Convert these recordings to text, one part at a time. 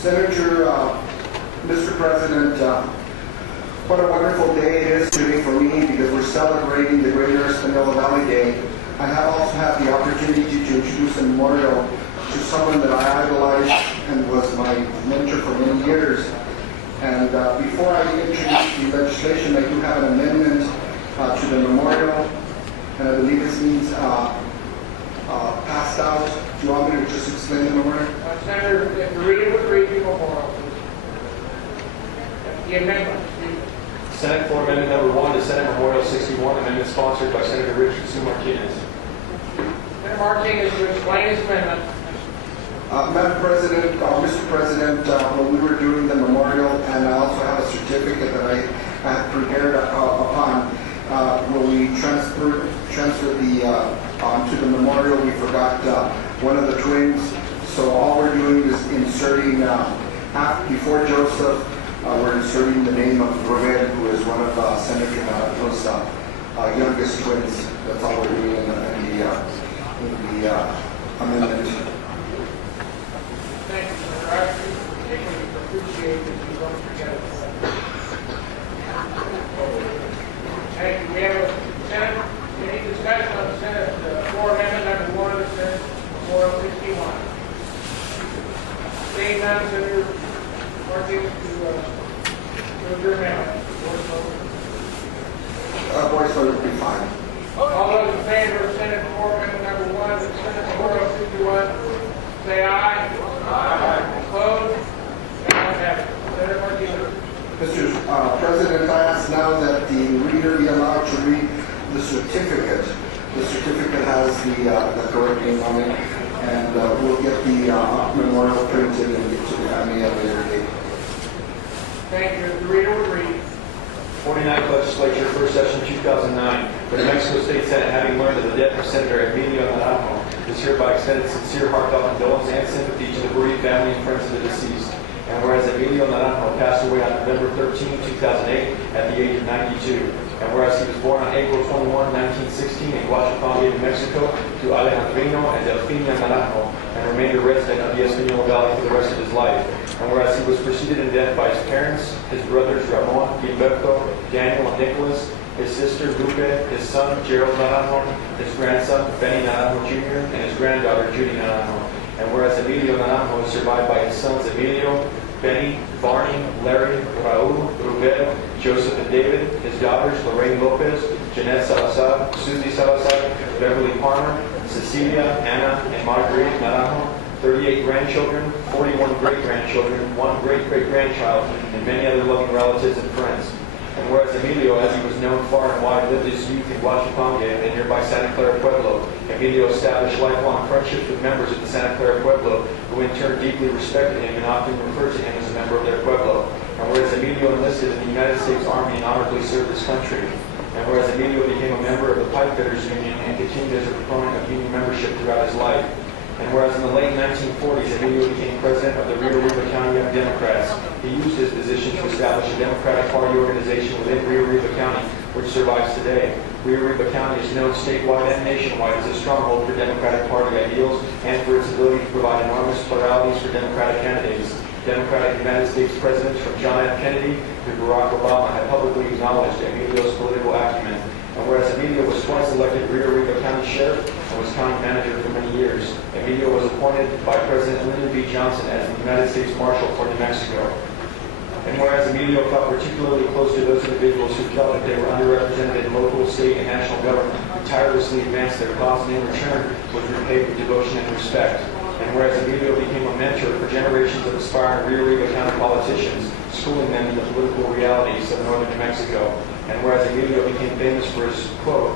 Senator, Mr. President, what a wonderful day it is today for me because we're celebrating the Greater Espanola Valley Day. I have also had the opportunity to introduce a memorial to someone that I idolized and was my mentor for many years. And before I introduce the legislation, I do have an amendment to the memorial, and I believe this means passed out. Do you want me to just explain the memorial? Senator, if the reader would read the memorial, please. The amendment, please. Senate Floor Amendment Number 1 to Senate Memorial 61, amendment sponsored by Senator Richard C. Martinez. Senator Martinez to explain his amendment. Madam President, Mr. President, when we were doing the memorial, and I also have a certificate that I had prepared upon, when we transferred to the memorial, we forgot one of the twins. So all we're doing is inserting, before Joseph, we're inserting the name of Robert, who is one of Senator Naranjo's youngest twins. That's all we're doing in the amendment. Thank you, Senator. I particularly appreciate that you don't forget it. Thank you. We have a Senate, any discussion on the Senate Floor Amendment Number 1 of the Senate Memorial 61? Seeing none, Senator Martinez to your amendment. Voice vote will be fine. All those in favor of Senate Floor Amendment Number 1 of the Senate Memorial 61, say aye. Aye. Opposed? The ayes have it. Senator Martinez. Mr. President, I ask now that the reader be allowed to read the certificate. The certificate has the correct name on it, and we'll get the memorial printed and get to the family at a later date. Thank you. The reader will read. 49th Legislature, first session 2009. The New Mexico State Senate, having learned of the death of Senator Emilio Naranjo, is hereby extended sincere heartfelt condolence and sympathy to the bereaved family and friends of the deceased. And whereas Emilio Naranjo passed away on November 13, 2008 at the age of 92. And whereas he was born on April 21, 1916 in Guachapangue, New Mexico, to Alejandrino and Delfina Naranjo, and remained a resident of the Espanola Valley for the rest of his life. And whereas he was preceded in death by his parents, his brothers Ramon, Gilberto, Daniel, and Nicholas, his sister Lupe, his son Gerald Naranjo, his grandson Benny Naranjo Jr., and his granddaughter Judy Naranjo. And whereas Emilio Naranjo is survived by his sons Emilio, Benny, Barney, Larry, Raul, Rubén, Joseph, and David, his daughters Lorraine Lopez, Jeanette Salazar, Susie Salazar, Beverly Palmer, Cecilia, Anna, and Marguerite Naranjo, 38 grandchildren, 41 great-grandchildren, 1 great-great-grandchild, and many other loving relatives and friends. And whereas Emilio, as he was known far and wide, lived his youth in Guachapangue and nearby Santa Clara Pueblo, Emilio established lifelong friendships with members of the Santa Clara Pueblo, who in turn deeply respected him and often referred to him as a member of their Pueblo. And whereas Emilio enlisted in the United States Army and honorably served his country. And whereas Emilio became a member of the Pipefitters Union and continued as a proponent of union membership throughout his life. And whereas in the late 1940s, Emilio became president of the Rio Arriba County Young Democrats, he used his position to establish a Democratic Party organization within Rio Arriba County, which survives today. Rio Arriba County is known statewide and nationwide as a stronghold for Democratic Party ideals and for its ability to provide enormous pluralities for Democratic candidates. Democratic United States presidents from John F. Kennedy to Barack Obama have publicly acknowledged Emilio's political acumen. And whereas Emilio was twice elected Rio Arriba County Sheriff and was county manager for many years, Emilio was appointed by President Lyndon B. Johnson as the United States Marshal for New Mexico. And whereas Emilio felt particularly close to those individuals who felt that they were underrepresented in local, state, and national government, who tirelessly advanced their cause and in return was repaid with devotion and respect. And whereas Emilio became a mentor for generations of aspiring Rio Arriba County politicians, schooling them in the political realities of northern New Mexico. And whereas Emilio became famous for his quote,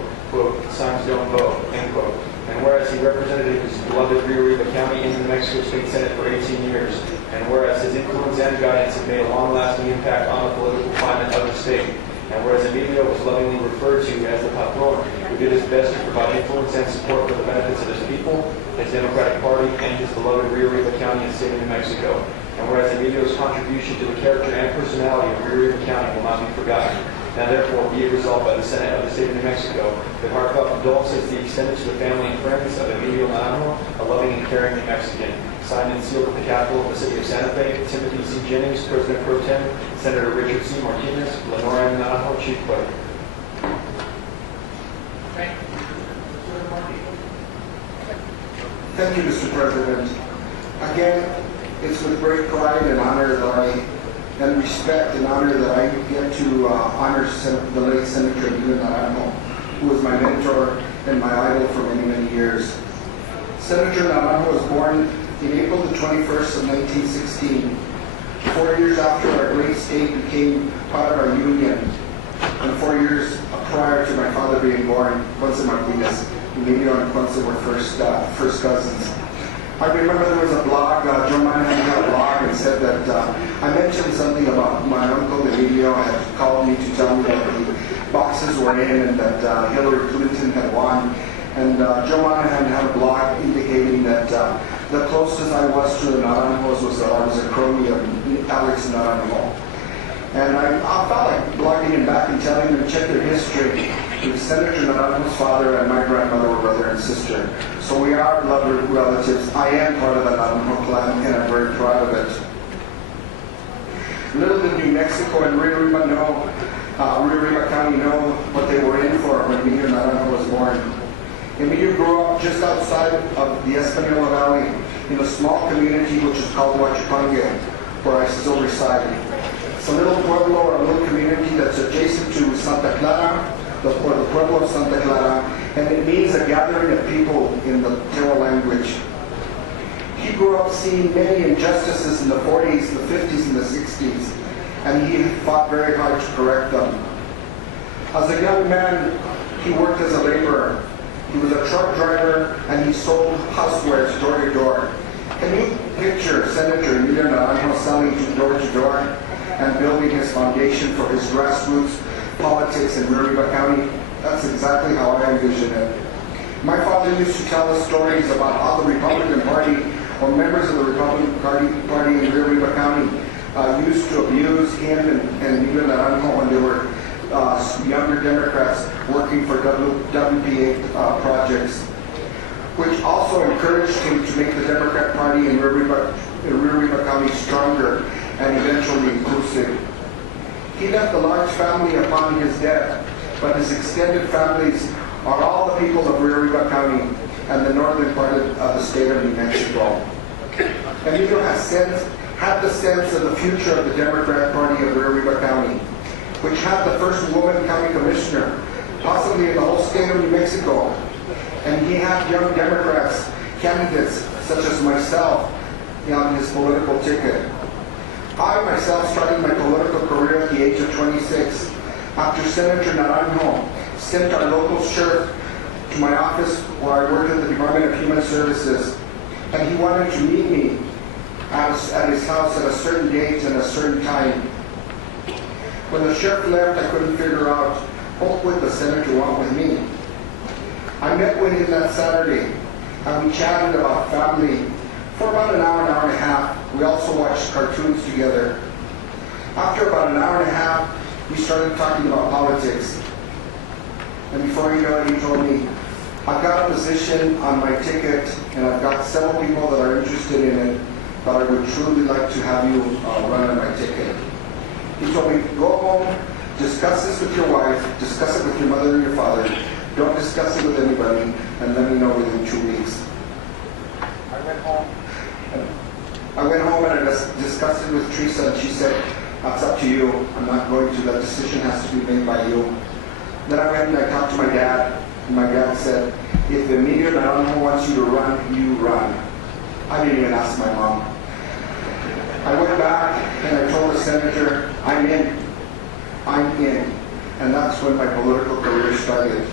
"Signs don't vote," end quote. And whereas he represented his beloved Rio Arriba County in the New Mexico State Senate for 18 years, and whereas his influence and guidance have made a long-lasting impact on the political climate of the state, and whereas Emilio was lovingly referred to as the patron, who did his best to provide influence and support for the benefits of his people, his Democratic Party, and his beloved Rio Arriba County and state of New Mexico. And whereas Emilio's contribution to the character and personality of Rio Arriba County will not be forgotten. Now therefore be it resolved by the Senate of the State of New Mexico that heartfelt condolences be extended to the family and friends of Emilio Naranjo, a loving and caring New Mexican. Signed and sealed at the Capitol of the City of Santa Fe, Timothy C. Jennings, President Pro Tem, Senator Richard C. Martinez, Lenora M. Naranjo, Chief Clerk. Thank you. Senator Martinez. Thank you, Mr. President. Again, it's with great pride and honor and respect and honor that I get to honor the late Senator Emilio Naranjo, who was my mentor and my idol for many, many years. Senator Naranjo was born in April the 21st of 1916, 4 years after our great state became part of our union, and 4 years prior to my father being born. Quince Martinez, Emilio and Quince were first cousins. I remember there was a blog, Joe Monahan had a blog and said that I mentioned something about my uncle Emilio had called me to tell me that the boxes were in and that Hillary Clinton had won. And Joe Monahan had a blog indicating that the closest I was to the Naranjos was that I was a crony of Alex Naranjo. And I felt like blogging him back and telling him to check their history. Senator Naranjo's father and my grandmother were brother and sister. So we are blood relatives. I am part of the Naranjo clan, and I'm very proud of it. Little did New Mexico and Rio Riva County know what they were in for when Emilio Naranjo was born. Emilio grew up just outside of the Espanola Valley in a small community which is called Huachupangue, where I still reside. It's a little pueblo or a little community that's adjacent to Santa Clara, or the pueblo of Santa Clara, and it means a gathering of people in the Teo language. He grew up seeing many injustices in the 40s, the 50s, and the 60s, and he fought very hard to correct them. As a young man, he worked as a laborer. He was a truck driver, and he sold housewares door to door. Can you picture Senator Emilio Naranjo selling door to door and building his foundation for his grassroots politics in Rio Riva County? That's exactly how I envision it. My father used to tell us stories about how the Republican Party or members of the Republican Party in Rio Riva County used to abuse him and Emilio Naranjo when they were younger Democrats working for WPA projects, which also encouraged him to make the Democrat Party in Rio Riva County stronger and eventually inclusive. He left a large family upon his death, but his extended families are all the people of Rio Riva County and the northern part of the state of New Mexico. Emilio had the sense of the future of the Democrat Party of Rio Riva County, which had the first woman county commissioner, possibly in the whole state of New Mexico. And he had young Democrats, candidates such as myself, on his political ticket. I myself started my political career at the age of 26 after Senator Naranjo sent our local sheriff to my office where I worked at the Department of Human Services, and he wanted to meet me at his house at a certain date and a certain time. When the sheriff left, I couldn't figure out what would the senator want with me. I met with him that Saturday, and we chatted about family for about an hour and a half. We also watched cartoons together. After about an hour and a half, we started talking about politics. And before you know it, he told me, I've got a position on my ticket, and I've got several people that are interested in it, but I would truly like to have you run on my ticket. He told me, go home, discuss this with your wife, discuss it with your mother and your father, don't discuss it with anybody, and let me know within 2 weeks. I went home and I discussed it with Teresa, and she said, that's up to you. I'm not going to. That decision has to be made by you. Then I went and I talked to my dad, and my dad said, if Emilio Naranjo wants you to run, you run. I didn't even ask my mom. I went back and I told the senator, I'm in. And that's when my political career started.